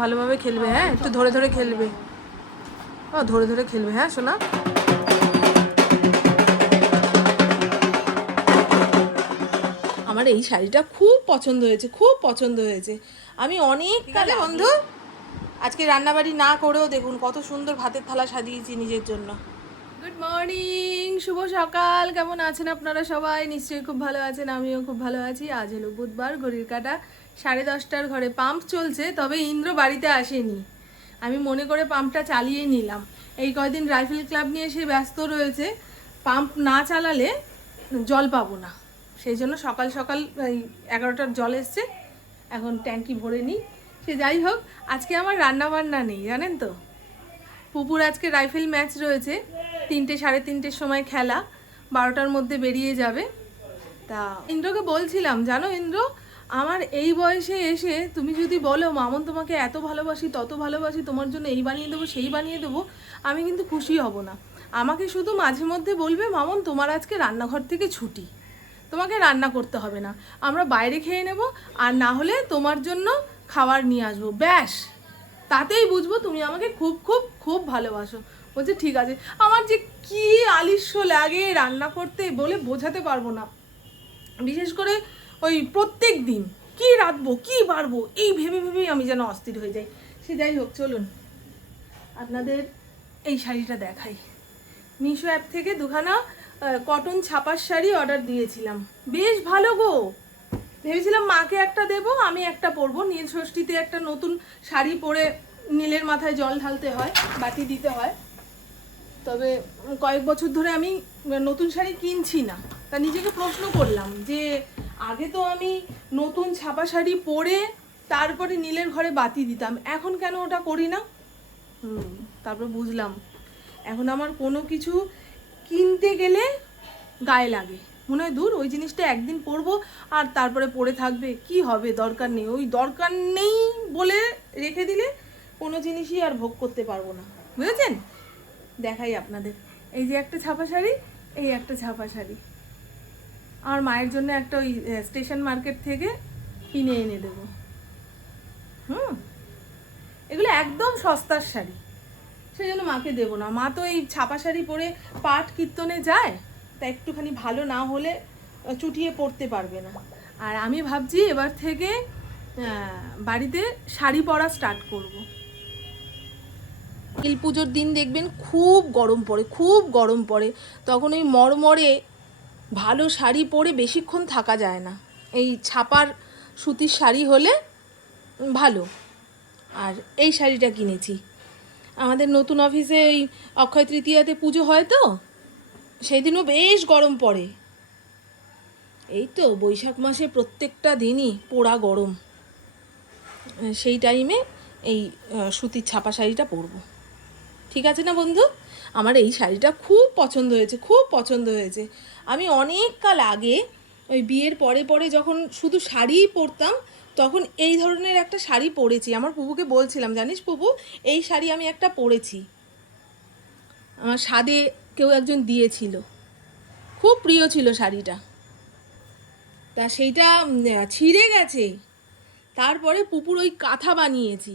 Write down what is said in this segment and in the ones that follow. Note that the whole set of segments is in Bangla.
ভালোভাবে খেলবে, হ্যাঁ একটু ধরে ধরে খেলবে। ধরে ধরে খেলবে, হ্যাঁ সোনা। আমার এই শাড়িটা খুব পছন্দ হয়েছে, খুব পছন্দ হয়েছে। আমি অনেক কালে বন্ধু আজকে রান্নাবাড়ি না করেও দেখুন কত সুন্দর ভাতের থালা সাজিয়েছি নিজের জন্য। গুড মর্নিং, শুভ সকাল। কেমন আছেন আপনারা সবাই? নিশ্চয়ই খুব ভালো আছেন, আমিও খুব ভালো আছি। আজ হলো বুধবার, ঘড়ির কাঁটা 10:30। ঘরে পাম্প চলছে, তবে ইন্দ্র বাড়িতে আসেনি। আমি মনে করে পাম্পটা চালিয়ে নিলাম। এই কয়দিন রাইফেল ক্লাব নিয়ে সে ব্যস্ত রয়েছে। পাম্প না চালালে জল পাবো না, সেই জন্য সকাল সকাল এই 11টার জল এসছে, এখন ট্যাঙ্কি ভরে নিই। সে যাই হোক, আজকে আমার রান্না বান্না নেই জানেন তো। পুপুর আজকে রাইফেল ম্যাচ রয়েছে, 3টে 3:30-র সময় খেলা, 12টার মধ্যে বেরিয়ে যাবে। তা ইন্দ্রকে বলছিলাম, জানো ইন্দ্র, আমার এই বয়সে এসে তুমি যদি বলো মামন তোমাকে এত ভালোবাসি, তত ভালোবাসি, তোমার জন্য এই বানিয়ে দেবো সেই বানিয়ে দেবো, আমি কিন্তু খুশি হব না। আমাকে শুধু মাঝে মধ্যে বলবে মামন তোমার আজকে রান্নাঘর থেকে ছুটি, তোমাকে রান্না করতে হবে না, আমরা বাইরে খেয়ে নেব, আর না হলে তোমার জন্য খাবার নিয়ে আসবো, ব্যাস তাতেই বুঝবো তুমি আমাকে খুব খুব খুব ভালোবাসো। বলছে ঠিক আছে। আমার যে কি আলিস্য লাগে রান্না করতে বলে বোঝাতে পারবো না। বিশেষ করে ওই প্রত্যেক দিন কি রাঁধবো কি পারবো এই ভেবে ভেবেই আমি যেন অস্থির হয়ে যাই। সে যাই হোক, চলুন আপনাদের এই শাড়িটা দেখাই। মিশো অ্যাপ থেকে দুখানা কটন ছাপার শাড়ি অর্ডার দিয়েছিলাম, বেশ ভালো গো। ভেবেছিলাম মাকে একটা দেবো, আমি একটা পরবো। নীল ষষ্ঠীতে একটা নতুন শাড়ি পরে নীলের মাথায় জল ঢালতে হয়, বাতি দিতে হয়। তবে কয়েক বছর ধরে আমি নতুন শাড়ি কিনছি না। তা নিজেকে প্রশ্ন করলাম যে আগে তো আমি নতুন ছাপা শাড়ি পরে তারপরে নীলের ঘরে বাতি দিতাম, এখন কেন ওটা করি না? তারপর বুঝলাম এখন আমার কোনো কিছু কিনতে গেলে গায়ে লাগে, মনে হয় দূর ওই জিনিসটা একদিন পরবো আর তারপরে পরে থাকবে, কি হবে, দরকার নেই। ওই দরকার নেই বলে রেখে দিলে কোনো জিনিসই আর ভোগ করতে পারবো না, বুঝেছেন? দেখাই আপনাদের, এই যে একটা ছাপা শাড়ি, এই একটা ছাপা শাড়ি। আমার মায়ের জন্য একটা ওই স্টেশন মার্কেট থেকে কিনে এনে দেবো। এগুলো একদম সস্তার শাড়ি, সেই জন্য মাকে দেবো না। মা তো এই ছাপা শাড়ি পরে পাঠ কীর্তনে যায়, তা একটুখানি ভালো না হলে চুটিয়ে পরতে পারবে না। আর আমি ভাবছি এবার থেকে বাড়িতে শাড়ি পরা স্টার্ট করব। নীল পুজোর দিন দেখবেন খুব গরম পড়ে, খুব গরম পড়ে, তখন ওই মরমরে ভালো শাড়ি পরে বেশিক্ষণ থাকা যায় না। এই ছাপার সুতির শাড়ি হলে ভালো। আর এই শাড়িটা কিনেছি, আমাদের নতুন অফিসে ওই অক্ষয় তৃতীয়াতে পুজো হয় তো, সেই দিনও বেশ গরম পড়ে। এই তো বৈশাখ মাসে প্রত্যেকটা দিনই পোড়া গরম, সেই টাইমে এই সুতির ছাপা শাড়িটা পরবো। ঠিক আছে না বন্ধু? আমার এই শাড়িটা খুব পছন্দ হয়েছে, খুব পছন্দ হয়েছে। আমি অনেক কাল আগে ওই বিয়ের পরে পরে যখন শুধু শাড়িই পরতাম, তখন এই ধরনের একটা শাড়ি পরেছি। আমার পুপুকে বলছিলাম, জানিস পুপু, এই শাড়ি আমি একটা পরেছি, আমার স্বাদে কেউ একজন দিয়েছিল, খুব প্রিয় ছিল শাড়িটা। তা সেইটা ছিঁড়ে গেছে, তারপরে পুপুর ওই কাঁথা বানিয়েছি।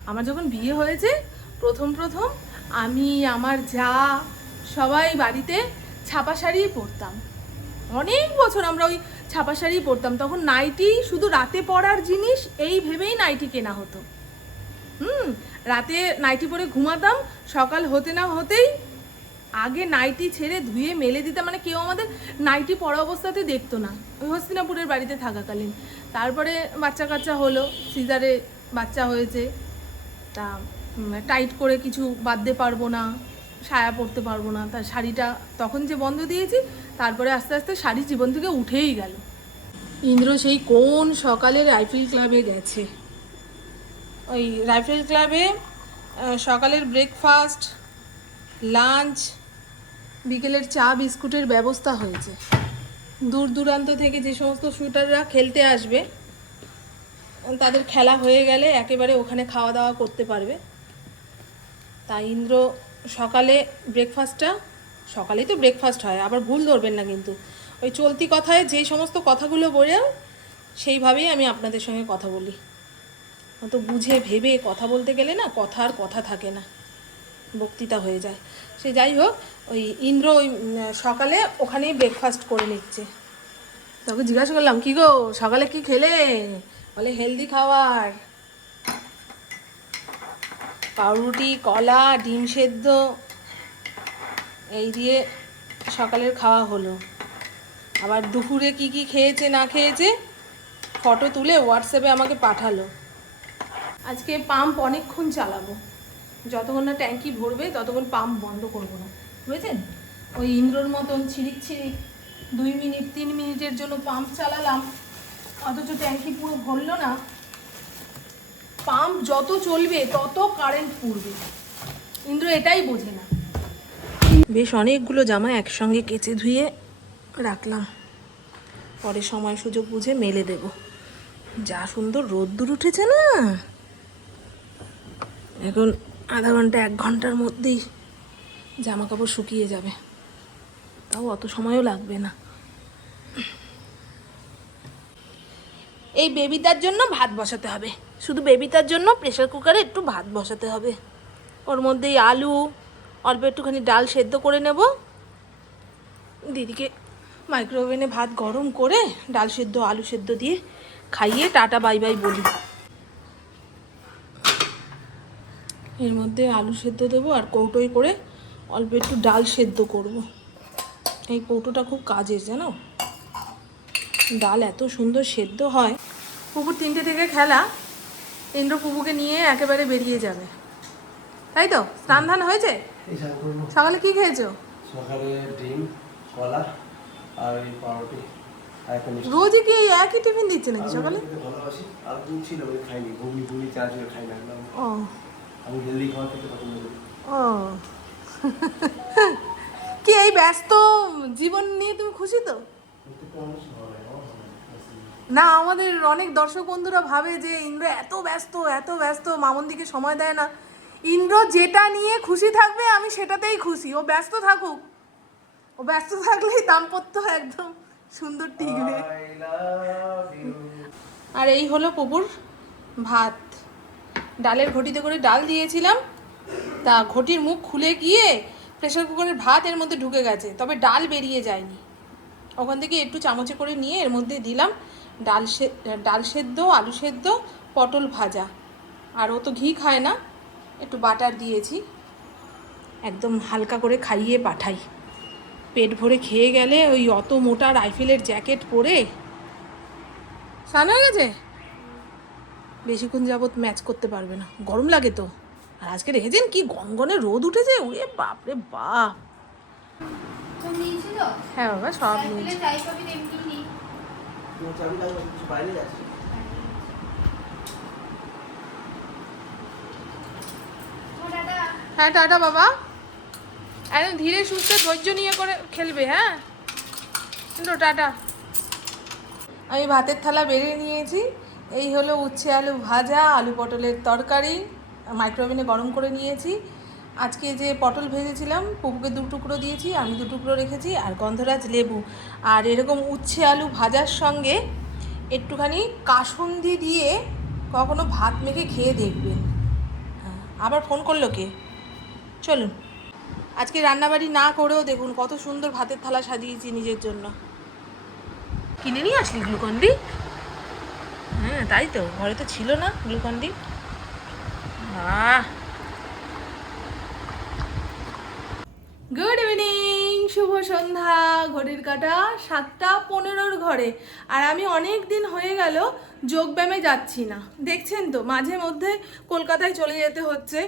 আমার যখন বিয়ে হয়েছে প্রথম প্রথম আমি আমার যা সবাই বাড়িতে ছাপা শাড়ি পরতাম, অনেক বছর আমরা ওই ছাপা শাড়ি পরতাম। তখন নাইটি শুধু রাতে পরার জিনিস এই ভেবেই নাইটি কেনা হতো। রাতে নাইটি পরে ঘুমাতাম, সকাল হতে না হতেই আগে নাইটি ছেড়ে ধুয়ে মেলে দিতাম, মানে কেউ আমাদের নাইটি পরা অবস্থাতে দেখতো না, ওই হস্তিনাপুরের বাড়িতে থাকাকালীন। তারপরে বাচ্চা কাচ্চা হলো, সিজারে বাচ্চা হয়েছে, তা টাইট করে কিছু বাঁধতে পারবো না, সায়া পরতে পারবো না, তার শাড়িটা তখন যে বন্ধ দিয়েছি, তারপরে আস্তে আস্তে শাড়ি জীবন থেকে উঠেই গেল। ইন্দ্র সেই কোন সকালে রাইফেল ক্লাবে গেছে, ওই রাইফেল ক্লাবে সকালের ব্রেকফাস্ট, লাঞ্চ, বিকেলের চা বিস্কুটের ব্যবস্থা হয়েছে। দূর দূরান্ত থেকে যে সমস্ত শুটাররা খেলতে আসবে তাদের খেলা হয়ে গেলে একেবারে ওখানে খাওয়া দাওয়া করতে পারবে। তাই ইন্দ্র সকালে ব্রেকফাস্টটা, সকালেই তো ব্রেকফাস্ট হয়, আবার ভুল ধরবেন না কিন্তু, ওই চলতি কথায় যে সমস্ত কথাগুলো বলে সেইভাবেই আমি আপনাদের সঙ্গে কথা বলি। অত বুঝে ভেবে কথা বলতে গেলে না কথা আর কথা থাকে না, বক্তৃতা হয়ে যায়। সে যাই হোক, ওই ইন্দ্র ওই সকালে ওখানেই ব্রেকফাস্ট করে নিচ্ছে। তোকে জিজ্ঞাসা করলাম, কী গো সকালে কি খেলে? বলে হেলদি খাবার, পাউরুটি, কলা, ডিম সেদ্ধ এই দিয়ে সকালের খাওয়া হলো। আবার দুপুরে কি কি খেয়েছে না খেয়েছে ফটো তুলে হোয়াটসঅ্যাপে আমাকে পাঠালো। আজকে পাম্প অনেকক্ষণ চালাবো, যতক্ষণ না ট্যাঙ্কি ভরবে ততক্ষণ পাম্প বন্ধ করবো না, বুঝেছেন? ওই ইন্দ্রর মতন ছিরিক 2 মিনিট 3 মিনিটের জন্য পাম্প চালালাম, অথচ ট্যাঙ্কি পুরো ভরলো না। পাম্প যত চলবে তত কারেন্ট পুড়বে, ইন্দ্র এটাই বোঝে না। বেশ অনেকগুলো জামা একসঙ্গে কেচে ধুয়ে রাখলাম, পরে সময় সুযোগ বুঝে মেলে দেব। যা সুন্দর রোদ্দুর উঠেছে না, এখন আধা ঘন্টা 1 ঘন্টার মধ্যেই জামা কাপড় শুকিয়ে যাবে, তাও অত সময়ও লাগবে না। এই বেবিটার জন্য ভাত বসাতে হবে, শুধু বেবিটার জন্য প্রেসার কুকারে একটু ভাত বসাতে হবে। ওর মধ্যেই আলু, অল্প একটুখানি ডাল সেদ্ধ করে নেব। দিদিকে মাইক্রোওভেনে ভাত গরম করে ডাল সেদ্ধ আলু সেদ্ধ দিয়ে খাইয়ে টাটা বাই বাই বলি। এর মধ্যে আলু সেদ্ধ দেবো আর কৌটোয় করে অল্প একটু ডাল সেদ্ধ করব। এই কৌটোটা খুব কাজের, জানো, ডাল এত সুন্দর সেদ্ধ হয়। পুকুর 3টে থেকে খেলা, ইন্দ্র পুকুকে নিয়ে একেবারে বেরিয়ে যাবে, তাই তো? স্নান ধান হয়েছে? সকালে কি খেয়েছো? সকালে ডিম, কলা আর এই পাউরুটি। রোজই কি এই একই টিফিন দিচ্ছে নাকি সকালে? ভালোবাসি, আর দুধ ছিল ওই খাইনি, ঘুগনি চা ছিল খাই না। ও, আমি হেলদি খাবার খেতে পছন্দ করি। ও কি এই ব্যস্ত জীবন নিয়ে তুমি খুশি তো? না, আমাদের অনেক দর্শক বন্ধুরা ভাবে যে ইন্দ্র এত ব্যস্ত এত ব্যস্ত, মামনদিকে সময় দেয় না। ইন্দ্র যেটা নিয়ে খুশি থাকবে আমি সেটাতেই খুশি, ও ব্যস্ত থাকুক। ও ব্যস্ত থাকলেই দাম্পত্য একদম সুন্দর টিকবে। আর এই হলো পুকুর ভাত, ডালের ঘটিতে করে ডাল দিয়েছিলাম, তা ঘটির মুখ খুলে গিয়ে প্রেসার কুকারের ভাত এর মধ্যে ঢুকে গেছে, তবে ডাল বেরিয়ে যায়নি। ওখান থেকে একটু চামচে করে নিয়ে এর মধ্যে দিলাম ডাল সেদ্ধ, আলু সেদ্ধ, পটল ভাজা। আর ও তো ঘি খায় না, একটু বাটার দিয়েছি, একদম হালকা করে খাইয়ে পাঠাই। পেট ভরে খেয়ে গেলে ওই অত মোটা রাইফেলের জ্যাকেট পরে স্নান হয়ে গেছে, বেশিক্ষণ যাবত ম্যাচ করতে পারবে না, গরম লাগে তো। আর আজকে দেখেছেন কি গনগনে রোদ উঠেছে, ওরে বাপ রে বাপ। হ্যাঁ বাবা, সব নিয়েছি। হ্যাঁ টাটা বাবা, একদম ধীরে সুস্থে ধৈর্য নিয়ে করে খেলবে, হ্যাঁ কিন্তু টাটা। আমি ভাতের থালা বেরিয়ে নিয়েছি। এই হলো উচ্ছে আলু ভাজা, আলু পটলের তরকারি, মাইক্রোওভেনে গরম করে নিয়েছি। আজকে যে পটল ভেজেছিলাম পুকুকে 2 টুকরো দিয়েছি, আমি 2 টুকরো রেখেছি, আর গন্ধরাজ লেবু। আর এরকম উচ্ছে আলু ভাজার সঙ্গে একটুখানি কাসুন্দি দিয়ে কখনো ভাত মেখে খেয়ে দেখবেন। আবার ফোন করলো কে? চলুন, আজকে রান্নাবাড়ি না করেও দেখুন কত সুন্দর ভাতের থালা সাজিয়েছি নিজের জন্য। কিনে নিয়ে আসলি গ্লুকন্ডি? হ্যাঁ তাই তো, ঘরে তো ছিল না গ্লুকন্ডি। গুড ইভিনিং, শুভ সন্ধ্যা। ঘড়ির কাঁটা 7:15 ঘরে। আর আমি অনেক দিন হয়ে গেল যোগব্যায়ামে যাচ্ছি না, দেখছেন তো, মাঝে মধ্যে কলকাতায় চলে যেতে হচ্ছে।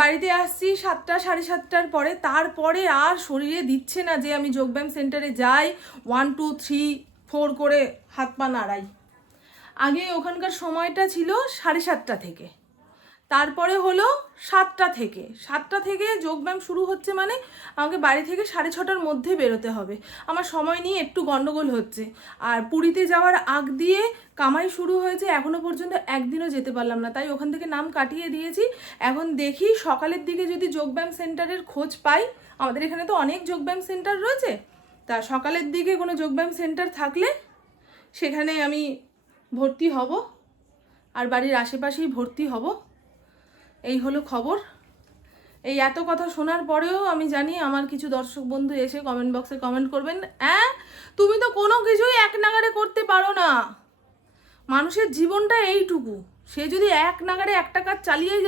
বাড়িতে আসছি 7টা 7:30টার পরে, তারপরে আর শরীরে দিচ্ছে না যে আমি যোগব্যায়াম সেন্টারে যাই, 1 2 3 4 করে হাত পা নাড়াই। আগে ওখানকার সময়টা ছিল 7:30 থেকে, তারপরে হলো 7টা থেকে। 7টা থেকে যোগব্যায়াম শুরু হচ্ছে মানে আমাকে বাড়ি থেকে 6:30টার মধ্যে বেরোতে হবে। আমার সময় নিয়ে একটু গন্ডগোল হচ্ছে। আর পুরীতে যাওয়ার আগ দিয়ে কামাই শুরু হয়েছে, এখনও পর্যন্ত একদিনও যেতে পারলাম না, তাই ওখান থেকে নাম কাটিয়ে দিয়েছি। এখন দেখি সকালের দিকে যদি যোগব্যায়াম সেন্টারের খোঁজ পাই, আমাদের এখানে তো অনেক যোগব্যায়াম সেন্টার রয়েছে, তা সকালের দিকে কোনো যোগব্যায়াম সেন্টার থাকলে সেখানে আমি ভর্তি হব। আর বাড়ির আশেপাশেই ভর্তি হব। এই হলো খবর। এই এত কথা শোনার পরেও আমি জানি আমার কিছু দর্শক বন্ধু এসে কমেন্ট বক্সে কমেন্ট করবেন, তুমি তো কোনো কিছুই এক নাগাড়ে করতে পারো না। মানুষের জীবনটা এইটুকু, সে যদি এক নাগাড়ে একটা কাজ চালিয়েই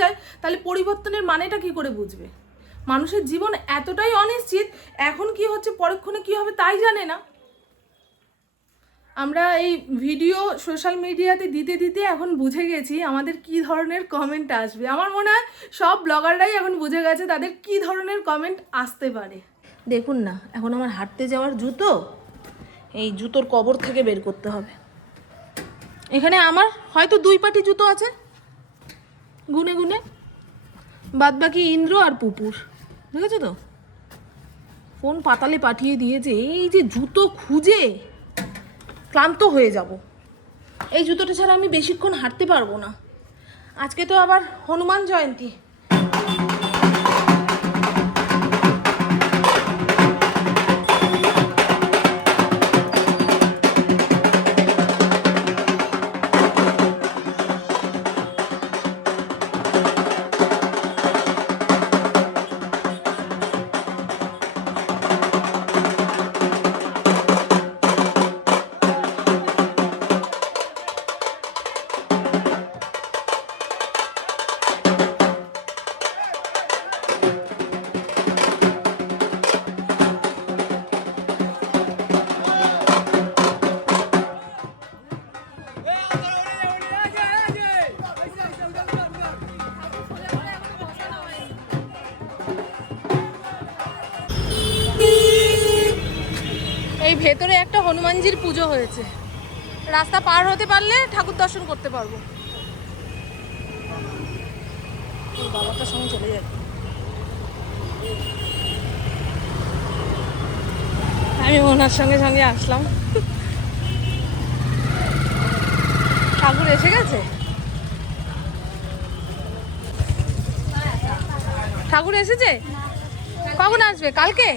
যায় তাহলে পরিবর্তনের মানেটা কি করে বুঝবে? মানুষের জীবন এতটাই অনিশ্চিত, এখন কি হচ্ছে পরক্ষণে কি হবে তাই জানে না। আমরা এই ভিডিও সোশ্যাল মিডিয়াতে দিতে এখন বুঝে গেছি আমাদের কি ধরনের কমেন্ট আসবে। আমার মনে হয় সব ব্লগাররাই এখন বুঝে গেছে তাদের কি ধরনের কমেন্ট আসতে পারে। দেখুন না, এখন আমার হাঁটতে যাওয়ার জুতো এই জুতোর কবর থেকে বের করতে হবে। এখানে আমার হয়তো 2 পাটি জুতো আছে গুনে গুনে, বাদ বাকি ইন্দ্র আর পুপুর, বুঝেছো তো? ফোন পাতালে পাঠিয়ে দিয়েছে। এই যে জুতো খুঁজে ক্লান্ত হয়ে যাব। এই জুতোটা ছাড়া আমি বেশিক্ষণ হাঁটতে পারবো না। আজকে তো আবার হনুমান জয়ন্তী। এই ভেতরে একটা হনুমানজির পুজো হয়েছে, রাস্তা পার হতে পারলে ঠাকুর দর্শন করতে পারবো। বাবাটার সঙ্গে চলে যাবে। আমি ওনার সঙ্গে সঙ্গে আসলাম। ঠাকুর এসে গেছে? ঠাকুর এসেছে? কখন আসবে? কালকে?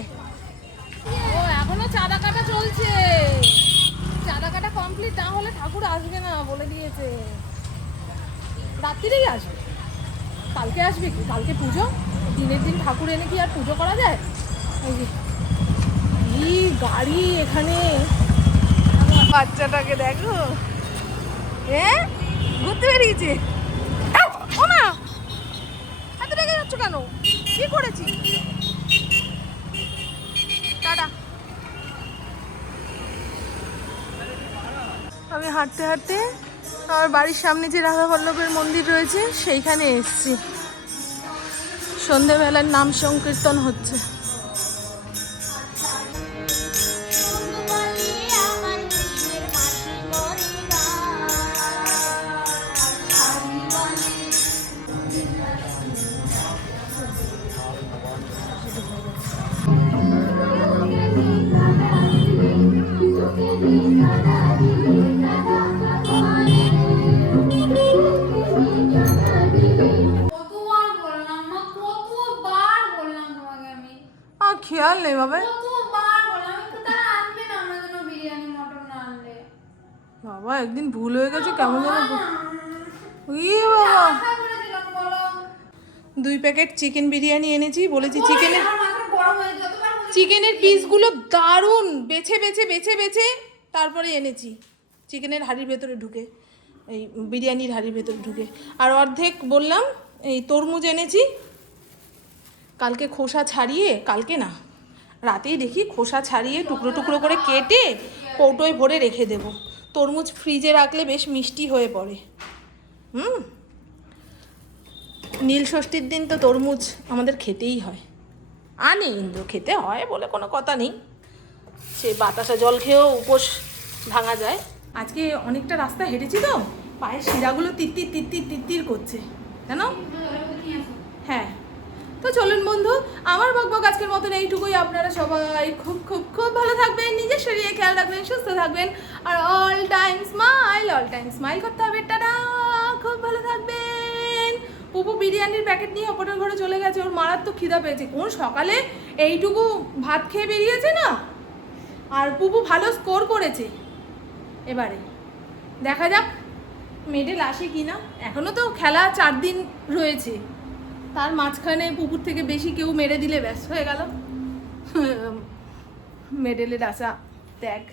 ও এখনো চাঁদা কাটা চলছে, চাঁদা কাটা কমপ্লিট না হলে ঠাকুর আসবে না বলে দিয়েছে। রাত্রিরেই আসবে। কালকে আসবে কি? কালকে পুজো, দিনের দিন ঠাকুর এনে কি আর পুজো করা যায়? এই যে কি গাড়ি এখানে, বাচ্চাটাকে দেখো, ঘুরতে বেরিয়েছে। ও মা, এত রেগে যাচ্ছ কেন? কি করেছি? টাটা। আমি হাঁটতে হাঁটতে আমার বাড়ির সামনে যে রাধা বল্লভের মন্দির রয়েছে সেইখানে এসেছি। সন্ধেবেলার নাম সংকীর্তন হচ্ছে। খেয়াল নেই বাবা, বাবা একদিন ভুল হয়ে গেছে কেমন যেন। বাবা 2 প্যাকেট চিকেন বিরিয়ানি এনেছি, বলেছি চিকেনের পিসগুলো দারুণ বেছে বেছে তারপরে এনেছি চিকেনের হাঁড়ির ভেতরে ঢুকে, এই বিরিয়ানির হাঁড়ির ভেতরে ঢুকে। আর অর্ধেক বললাম এই তরমুজ এনেছি, কালকে খোসা ছাড়িয়ে, কালকে না রাতেই দেখি খোসা ছাড়িয়ে টুকরো টুকরো করে কেটে কৌটোয় ভরে রেখে দেব। তরমুজ ফ্রিজে রাখলে বেশ মিষ্টি হয়ে পড়ে। নীল ষষ্ঠীর দিন তো তরমুজ আমাদের খেতেই হয়। আনি ইন্দ্র, খেতে হয় বলে কোনো কথা নেই, সে বাতাসা জল খেয়েও উপোস ভাঙা যায়। আজকে অনেকটা রাস্তা হেঁটেছি তো পায়ের শিরাগুলো তিত্তির করছে জানো। হ্যাঁ, তো চলুন বন্ধু, আমার বকবক আজকের মতন এইটুকুই। আপনারা সবাই খুব খুব খুব ভালো থাকবেন, নিজের শরীরে খেয়াল রাখবেন, সুস্থ থাকবেন, আর অল টাইম স্মাইল করতে হবে। টাটা, খুব ভালো থাকবেন। পুপু বিরিয়ানির প্যাকেট নিয়ে ওপরের ঘরে চলে গেছে, ওর মারাত্মক খিদা পেয়েছে। কোন সকালে এইটুকু ভাত খেয়ে বেরিয়েছে না। আর পুপু ভালো স্কোর করেছে, এবারে দেখা যাক মেডেল আসে কি না, এখনো তো খেলা 4 দিন রয়েছে, তার মাঝখানে পুকুর থেকে বেশি কেউ মেরে দিলে ব্যাস হয়ে গেল মেডেলের আশা ত্যাগ।